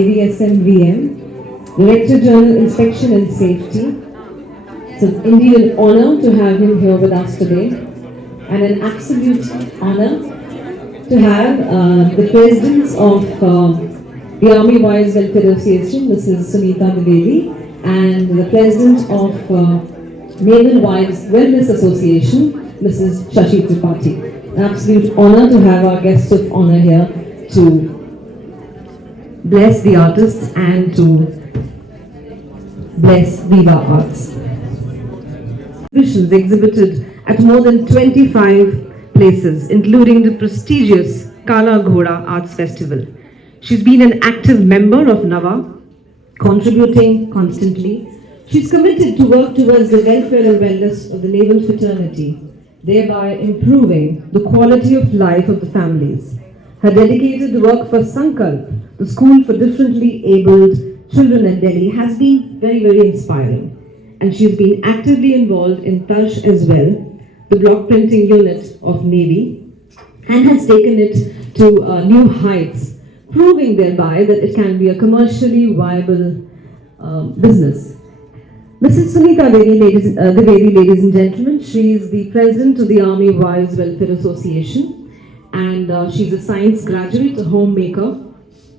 AVSM Director General Inspection and Safety. It's indeed an honor to have him here with us today, and an absolute honor to have the President of the Army Wives Welfare Association, Mrs. Sunita Dwivedi, and the President of Naval Wives Wellness Association, Mrs. Shashi Tripathi. An absolute honor to have our guests of honor here to bless the artists and to bless VeVa Arts. Exhibitions exhibited at more than 25 places, including the prestigious Kala Ghoda Arts Festival. She's been an active member of Nava, contributing constantly. She's committed to work towards the welfare and wellness of the naval fraternity, thereby improving the quality of life of the families. Her dedicated work for Sankalp, the school for differently abled children in Delhi, has been very, very inspiring. And she's been actively involved in Tarsh as well, the block printing unit of Navy, and has taken it to new heights, proving thereby that it can be a commercially viable business. Mrs. Sunita Dwivedi, ladies and gentlemen, she is the president of the Army Wives Welfare Association, and she's a science graduate, a homemaker,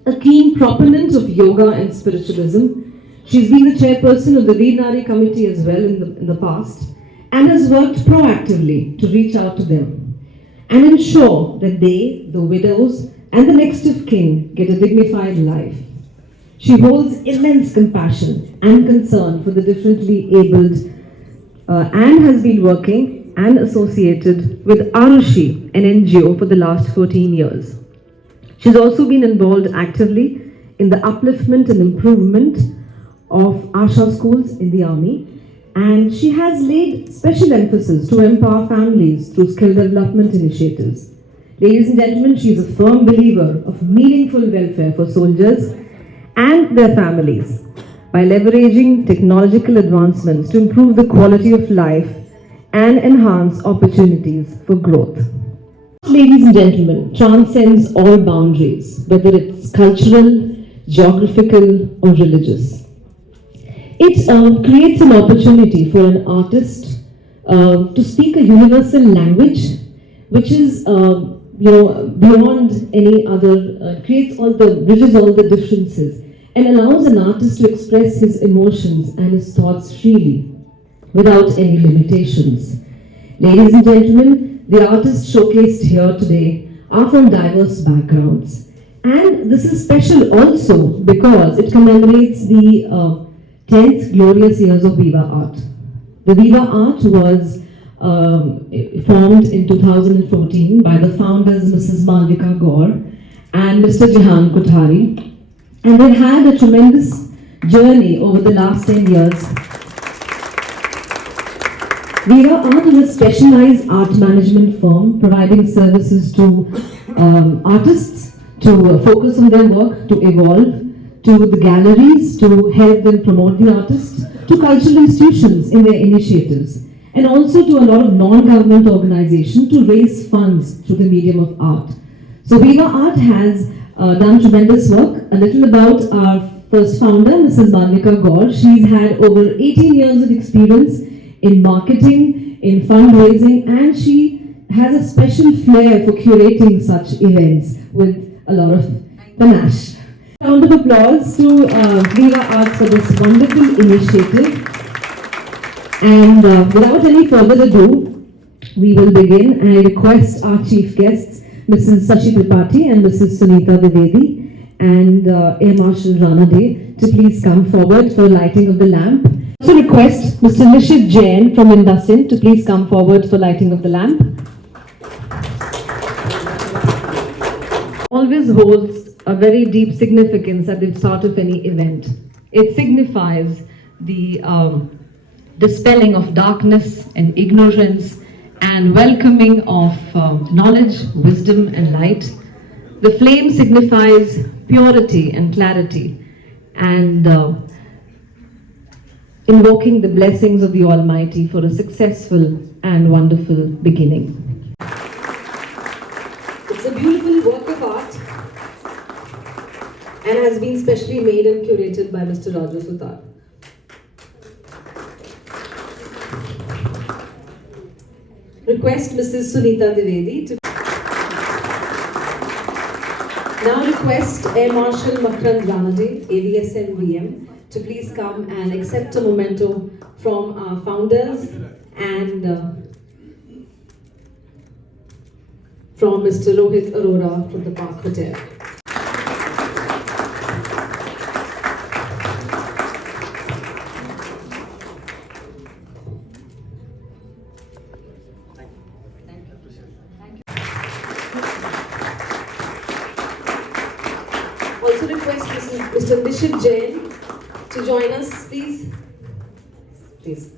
a keen proponent of yoga and spiritualism. She's been the chairperson of the Veer Nari committee as well in the past, and has worked proactively to reach out to them and ensure that they, the widows, and the next of kin get a dignified life. She holds immense compassion and concern for the differently abled and has been working and associated with Arushi, an NGO, for the last 14 years. She's also been involved actively in the upliftment and improvement of Asha schools in the army, and she has laid special emphasis to empower families through skill development initiatives. Ladies and gentlemen, she is a firm believer of meaningful welfare for soldiers and their families by leveraging technological advancements to improve the quality of life and enhance opportunities for growth. Ladies and gentlemen, transcends all boundaries, whether it's cultural, geographical, or religious. It creates an opportunity for an artist to speak a universal language, which is beyond any other, bridges all the differences, and allows an artist to express his emotions and his thoughts freely, without any limitations. Ladies and gentlemen, the artists showcased here today are from diverse backgrounds, and this is special also because it commemorates the 10th glorious years of VeVa Art. The VeVa Art was formed in 2014 by the founders Mrs. Malvika Gaur and Mr. Jahan Kothari, and they had a tremendous journey over the last 10 years. VeVa Art is a specialized art management firm providing services to artists to focus on their work, to evolve, to the galleries to help them promote the artists, to cultural institutions in their initiatives, and also to a lot of non-government organizations to raise funds through the medium of art. So VeVa Art has done tremendous work. A little about our first founder, Mrs. Malvika Gaur. She's had over 18 years of experience in marketing, in fundraising, and she has a special flair for curating such events with a lot of panache. Round of applause to VeVa Art for this wonderful initiative. And without any further ado, we will begin. I request our chief guests, Mrs. Shashi Tripathi and Mrs. Sunita Dwivedi and Air Marshal Rana Dey, to please come forward for lighting of the lamp. I also request Mr. Nishit Jain from Indusin to please come forward for lighting of the lamp. Always holds a very deep significance at the start of any event. It signifies the dispelling of darkness and ignorance and welcoming of knowledge, wisdom, and light. The flame signifies purity and clarity, and invoking the blessings of the Almighty for a successful and wonderful beginning. It's a beautiful work of art. and has been specially made and curated by Mr. Raju Sutar. Request Mrs. Sunita Dwivedi to now request Air Marshal Makrand Ranade, AVSM VM, to please come and accept a memento from our founders and from Mr. Rohit Arora from the Park Hotel. Also request Mr. Nishit Jain to join us, please. Please.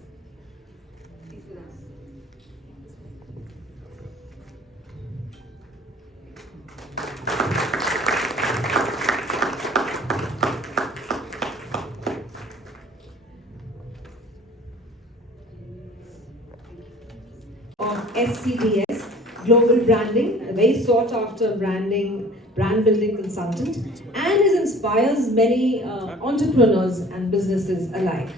Of SCDS, Global Branding, a very sought after brand building consultant, and it inspires many entrepreneurs and businesses alike.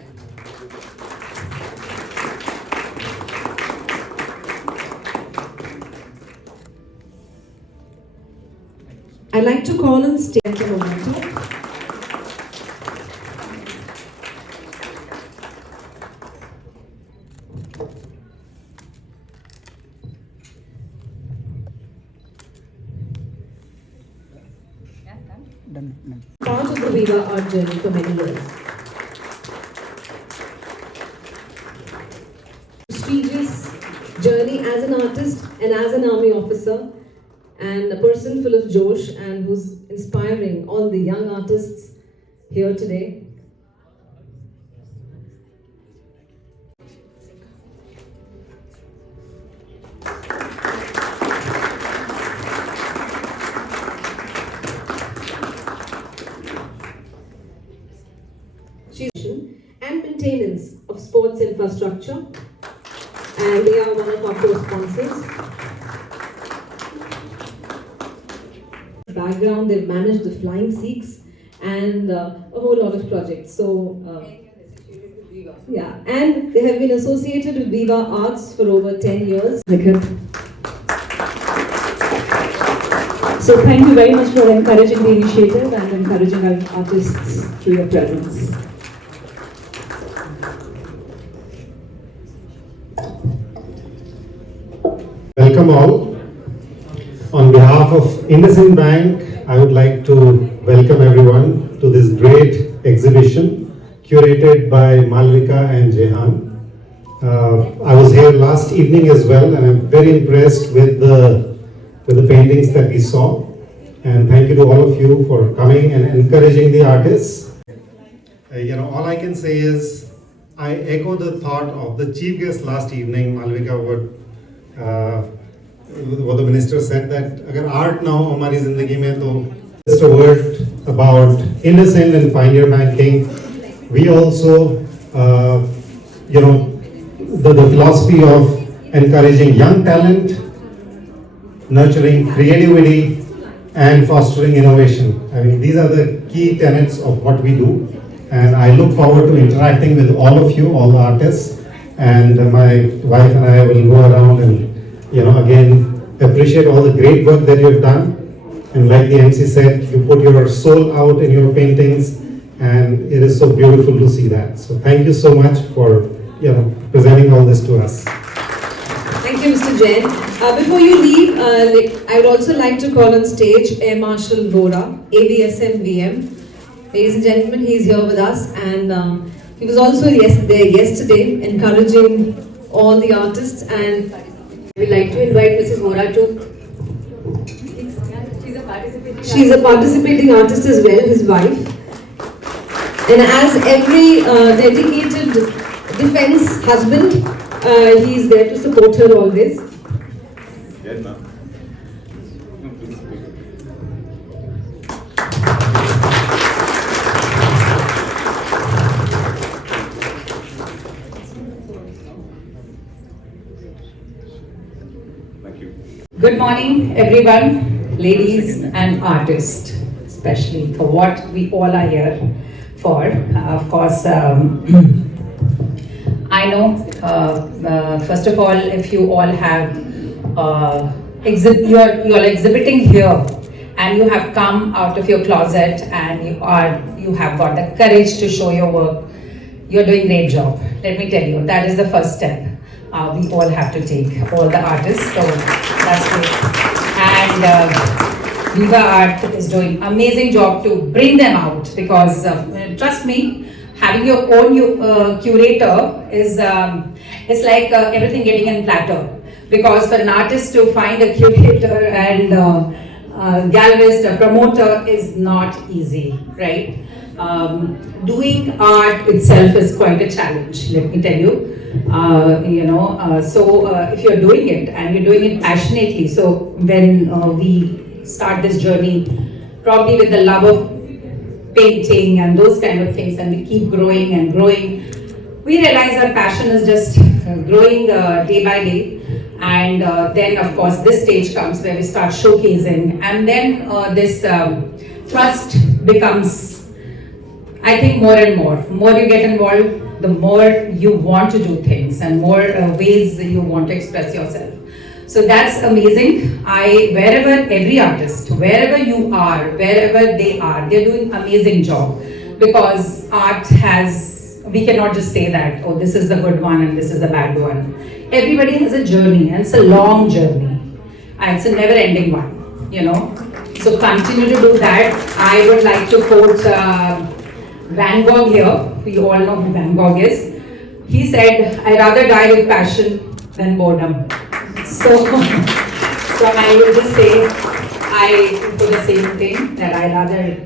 I'd like to call on stage a memento. Part of the VeVa Art journey for many years. Prestigious journey as an artist and as an army officer, and a person full of josh and who's inspiring all the young artists here today. And maintenance of sports infrastructure, and they are one of our co-sponsors. Background, they've managed the Flying Sikhs and a whole lot of projects. So, yeah, and they have been associated with VeVa Arts for over 10 years. So thank you very much for encouraging the initiative and encouraging our artists through your presence. Welcome all. On behalf of IndusInd Bank, I would like to welcome everyone to this great exhibition curated by Malvika and Jehan. I was here last evening as well, and I'm very impressed with the paintings that we saw. And thank you to all of you for coming and encouraging the artists. All I can say is I echo the thought of the chief guest last evening, Malvika, what the minister said, that agar art na ho hamari zindagi mein, to just a word about IndusInd and Pioneer Banking. We also, the philosophy of encouraging young talent, nurturing creativity, and fostering innovation. I mean, these are the key tenets of what we do. And I look forward to interacting with all of you, all the artists. And my wife and I will go around and, again, appreciate all the great work that you've done. And like the MC said, you put your soul out in your paintings, and it is so beautiful to see that. So thank you so much for, presenting all this to us. Thank you, Mr. Jain. Before you leave, I would also like to call on stage Air Marshal Vora, AVSM VM. Ladies and gentlemen, he is here with us, and he was also there yesterday encouraging all the artists, and we'd like to invite Mrs. Vora to... She's a participating artist as well, his wife. And as every dedicated defense husband, he is there to support her always. Good morning, everyone, ladies and artists. especially for what we all are here for. Of course, I know, first of all, if you all have, you're exhibiting here and you have come out of your closet and you have got the courage to show your work, you're doing a great job. Let me tell you, that is the first step. We all have to take, all the artists, so that's great. And VeVa Art is doing amazing job to bring them out, because trust me, having your own curator is it's like everything getting in platter. Because for an artist to find a curator and gallerist, a promoter is not easy, right? Doing art itself is quite a challenge, let me tell you. So if you're doing it and you're doing it passionately, so when we start this journey, probably with the love of painting and those kind of things, and we keep growing and growing, we realize our passion is just growing day by day. And then of course this stage comes where we start showcasing, and then this trust becomes, I think, more and more. The more you get involved, the more you want to do things and more ways you want to express yourself. So that's amazing. Wherever every artist, wherever you are, wherever they are, they're doing amazing job, because art has, we cannot just say that, oh, this is the good one and this is the bad one. Everybody has a journey, and it's a long journey, and it's a never ending one, you know. So continue to do that. I would like to quote Van Gogh here. We all know who Van Gogh is. He said, "I rather die with passion than boredom." So I will just say, I do the same thing, that I rather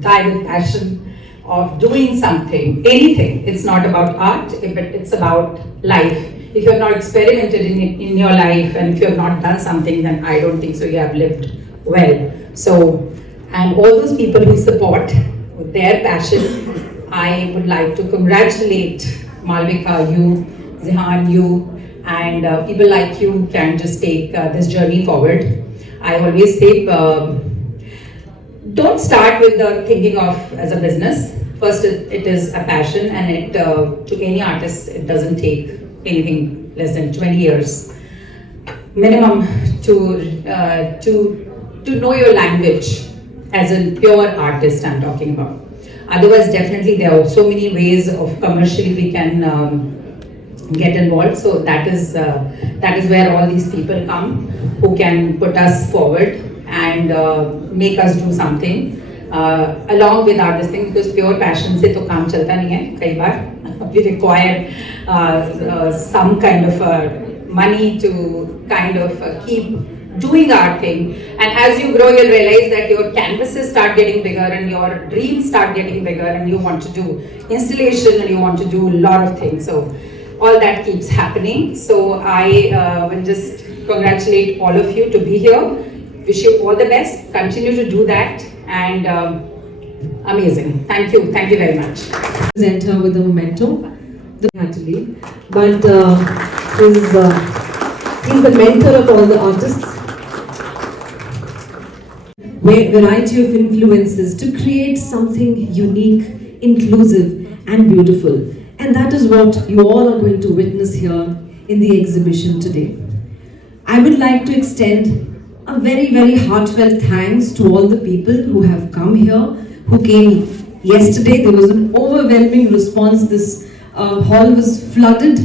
die with passion of doing something, anything. It's not about art, but it's about life. If you're not experimented in your life, and if you've not done something, then I don't think so you have lived well. So, and all those people who support with their passion, I would like to congratulate Malvika, you, Zihan, you, and people like you can just take this journey forward. I always say, don't start with the thinking of as a business. First, it is a passion, and to any artist, it doesn't take anything less than 20 years minimum to know your language as a pure artist I'm talking about. Otherwise, definitely there are so many ways of commercially we can get involved. So that is where all these people come who can put us forward and make us do something along with our this thing, because pure passion se to kaam chalta nahi hai. Kai baar we require some kind of money to kind of keep doing our thing. And as you grow, you'll realize that your canvases start getting bigger and your dreams start getting bigger, and you want to do installation and you want to do a lot of things. So all that keeps happening. So I will just congratulate all of you to be here. Wish you all the best. Continue to do that, and amazing. Thank you very much. Present her with the memento, had to leave, but he's the mentor of all the artists. Variety of influences to create something unique, inclusive, and beautiful. And that is what you all are going to witness here in the exhibition today. I would like to extend a very, very heartfelt thanks to all the people who have come here, who came yesterday. There was an overwhelming response. This hall was flooded,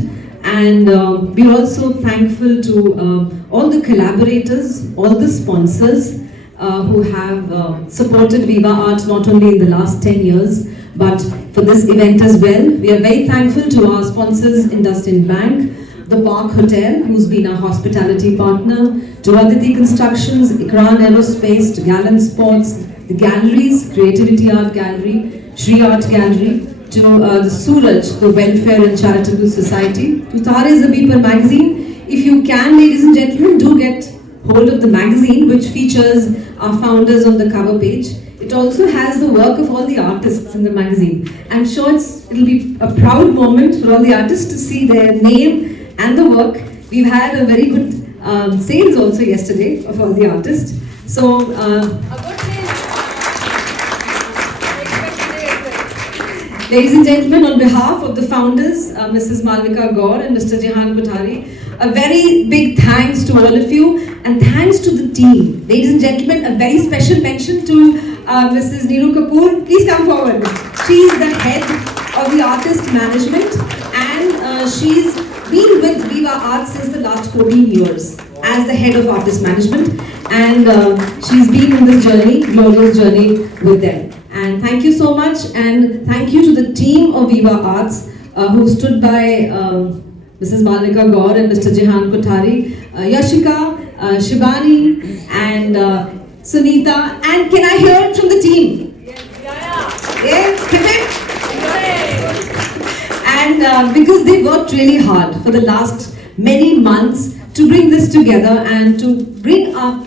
and we're also thankful to all the collaborators, all the sponsors who have supported VeVa Art not only in the last 10 years, but for this event as well. We are very thankful to our sponsors, Industin Bank, the Park Hotel, who's been our hospitality partner, to Aditi Constructions, Ikran Aerospace, to Gallant Sports, the galleries, Creativity Art Gallery, Shri Art Gallery, to the Suraj, the Welfare and Charitable Society, to Tare Zameen Par magazine. If you can, ladies and gentlemen, do get hold of the magazine, which features our founders on the cover page. It also has the work of all the artists in the magazine. I'm sure it'll be a proud moment for all the artists to see their name and the work. We've had a very good sales also yesterday of all the artists. So, a good sales. Ladies and gentlemen, on behalf of the founders, Mrs. Malvika Gaur and Mr. Jehan Kothari, a very big thanks to all of you and thanks to the team. Ladies and gentlemen, a very special mention to Mrs. Neeru Kapoor. Please come forward. She is the head of the artist management and she's been with VeVa Art since the last 14 years as the head of artist management, and she's been in this journey, glorious journey with them. And thank you so much, and thank you to the team of VeVa Arts who stood by Mrs. Malvika Gaur and Mr. Jehan Kothari, Yashika, Shivani and Sunita. And can I hear it from the team? Yes, and because they worked really hard for the last many months to bring this together and to bring our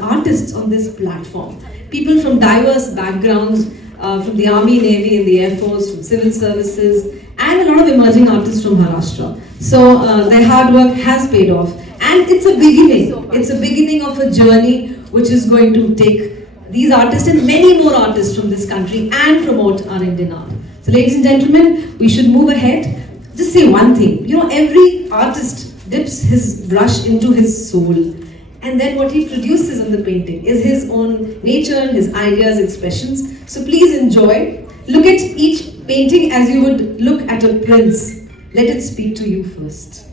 artists on this platform. People from diverse backgrounds, from the Army, Navy and the Air Force, from civil services, and a lot of emerging artists from Maharashtra. So their hard work has paid off. And it's a beginning. It's a beginning of a journey which is going to take these artists and many more artists from this country and promote our Indian art. So ladies and gentlemen, we should move ahead. Just say one thing. You know, every artist dips his brush into his soul, and then what he produces on the painting is his own nature, his ideas, expressions. So please enjoy. Look at each painting as you would look at a prince. Let it speak to you first.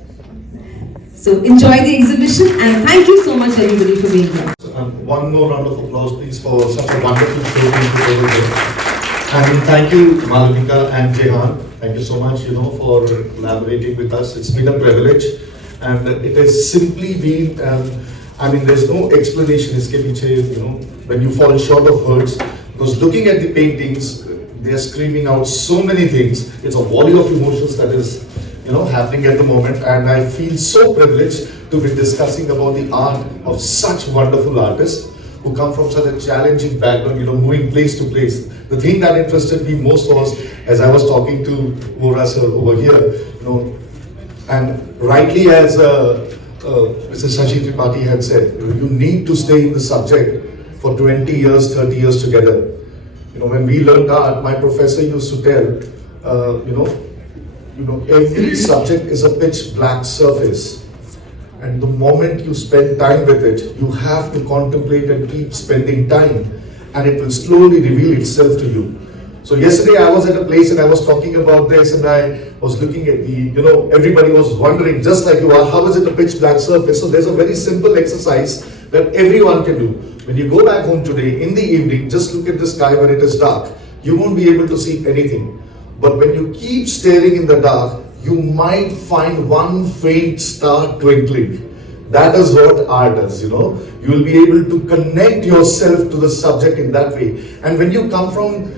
So enjoy the exhibition, and thank you so much everybody for being here. One more round of applause please for such a wonderful show being put over here. And thank you Malvika and Jehan. Thank you so much, for collaborating with us. It's been a privilege. And it has simply been, there's no explanation, when you fall short of words, because looking at the paintings, they are screaming out so many things. It's a volley of emotions that is, happening at the moment, and I feel so privileged to be discussing about the art of such wonderful artists who come from such a challenging background, moving place to place. The thing that interested me most was, as I was talking to Vora sir over here, and rightly as Mrs. Shashi Tripathi had said, you need to stay in the subject for 20 years, 30 years together. When we learned art, my professor used to tell, every subject is a pitch black surface. And the moment you spend time with it, you have to contemplate and keep spending time. And it will slowly reveal itself to you. So yesterday I was at a place and I was talking about this, and I was looking at everybody was wondering, just like you are, how is it a pitch black surface? So there's a very simple exercise that everyone can do. When you go back home today, in the evening, just look at the sky when it is dark. You won't be able to see anything. But when you keep staring in the dark, you might find one faint star twinkling. That is what art does, You will be able to connect yourself to the subject in that way. And when you come from,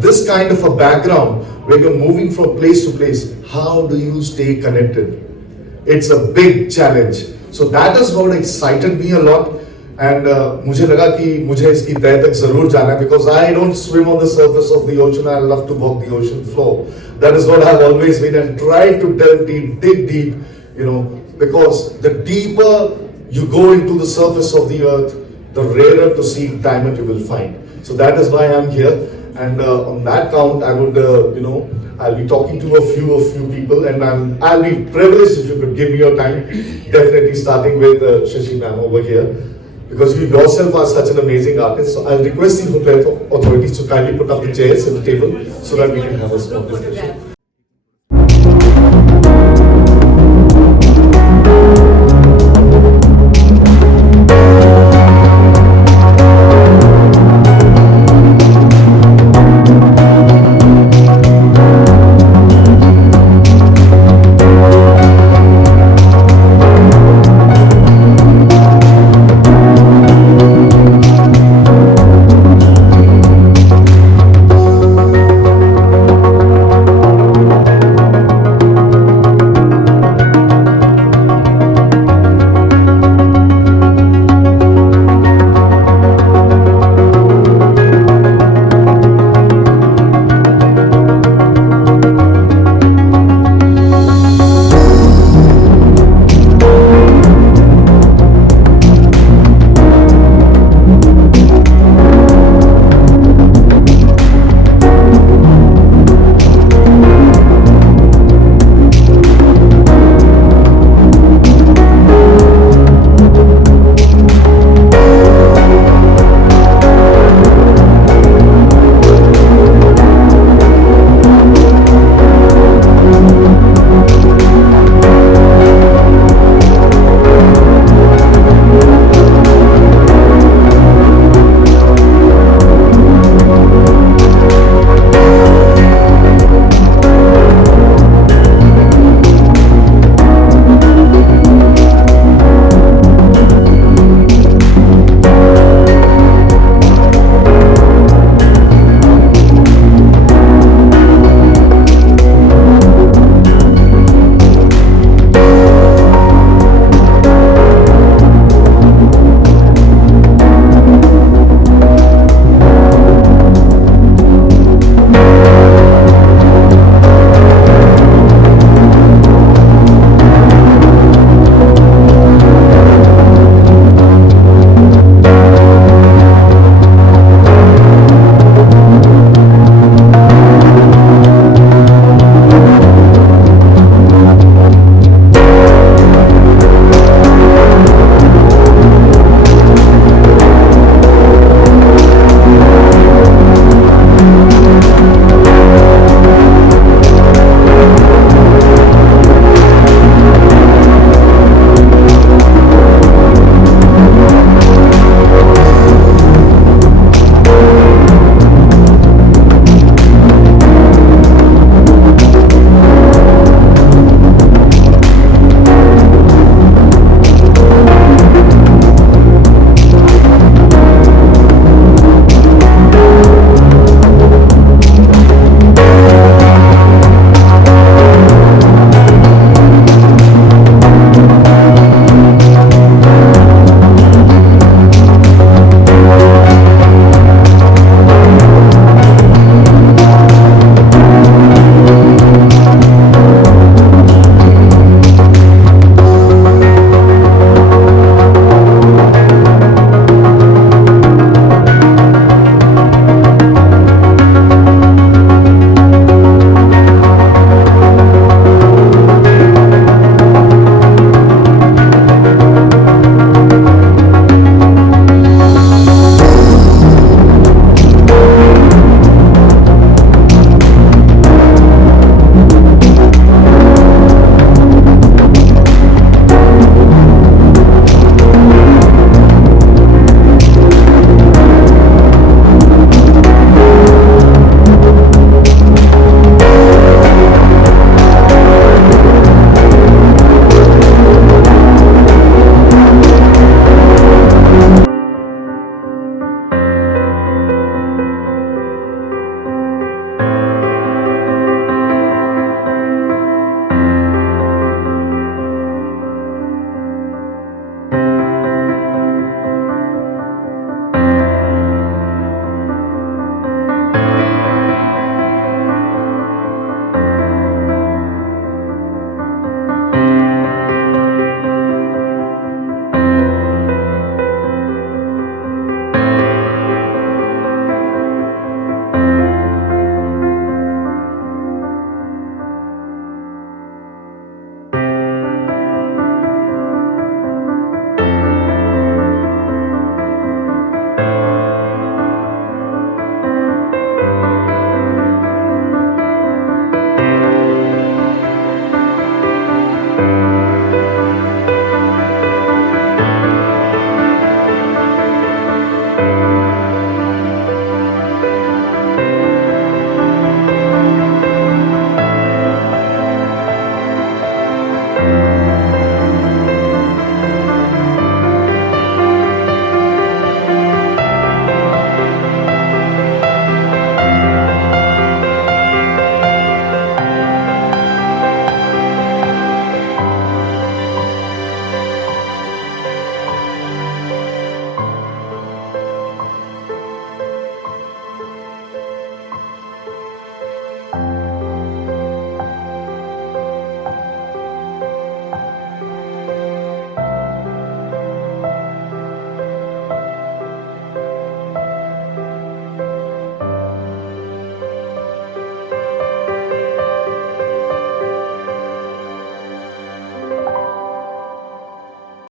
this kind of a background, where you're moving from place to place, how do you stay connected? It's a big challenge. So that is what excited me a lot. And मुझे लगा कि मुझे इसकी तह तक जरूर जाना है, because I don't swim on the surface of the ocean. I love to walk the ocean floor. That is what I've always been, and try to delve deep, dig deep, because the deeper you go into the surface of the earth, the rarer to see diamond you will find. So that is why I'm here. And on that count, I would, I'll be talking to a few people, and I'll be privileged if you could give me your time. Definitely starting with Shashi ma'am over here, because you yourself are such an amazing artist. So I'll request the hotel authorities to kindly put up the chairs at the table so that we can have a small discussion.